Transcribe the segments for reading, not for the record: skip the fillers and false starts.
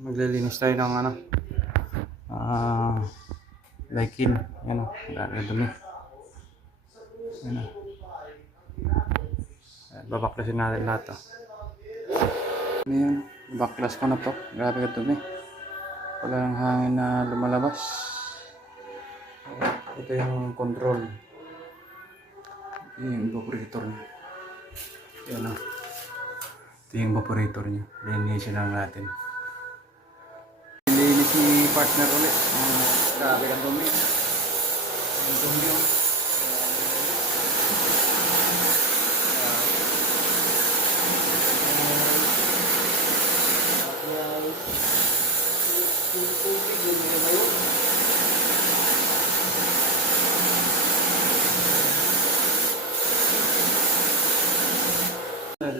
Maglilinis tayo ng ano, Daikin. Yan o, dumi. Yan o. Babaklasin natin lahat o. Ano yun? Baklas ko na to. Grabe ka dumi. Wala ng hangin na lumalabas. Ito yung control. Ito yung evaporator niya. Yan o. Ito yung evaporator niya. Linisin lang natin. Linisin ni partner ulit. Grabe ka dumi. Yung dumi o.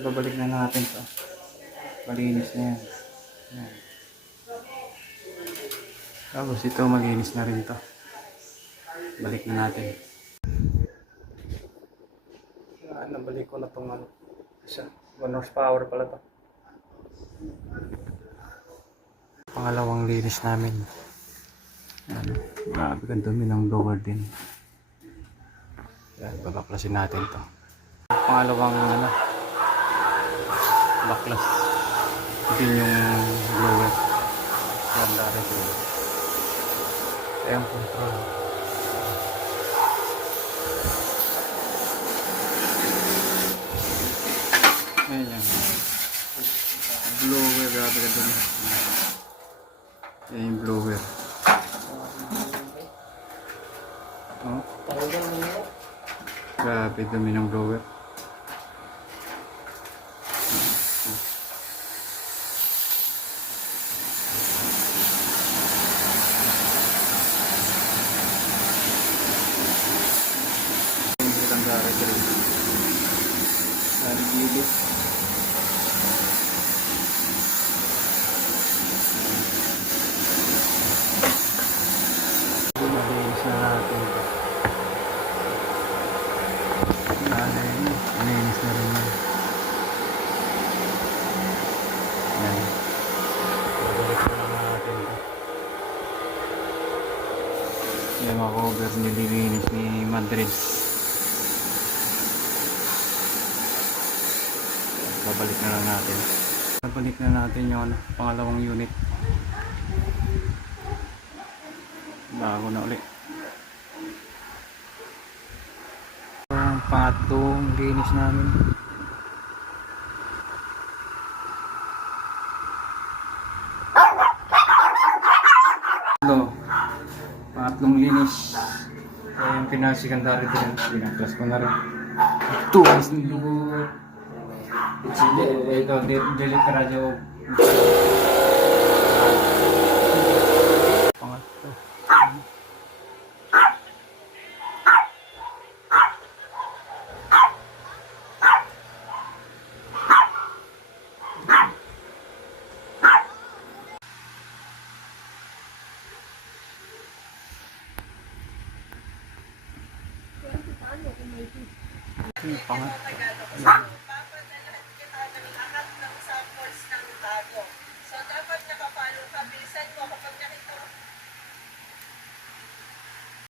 Babalik na natin to. Malinis na yan. Yan. Tapos ito malinis na rin to. Balik na natin. Nabalik ko na itong ano. Isa. 1 horsepower pala to. Pangalawang linis namin. Ano, grabe ang dumi ng blower din. Yan, babaklasin natin to. Pangalawang ano, baklas din yung blower. Yan, dati blower. Ayan, control. Ayan yan. Blower, grabe ka dumi. Ayan yung blower. Oh. Grabe dumi ng blower. Dari gilid. Malinis na natin. Malinis na rin yan. Yan. Babalik na lang natin. Yan mga cover nililinis ni Madrid. Babalik na lang natin. Babalik na natin yung ano, pangalawang unit. Bago na ulit. Ang pangatlong linis namin. Pangatlong linis. Kaya yung pinaka-secondary din. Pinaklas ko na rin. Tuwas ng dugo. Ito, delete ka radyo. Pangatlo. Pangatlo.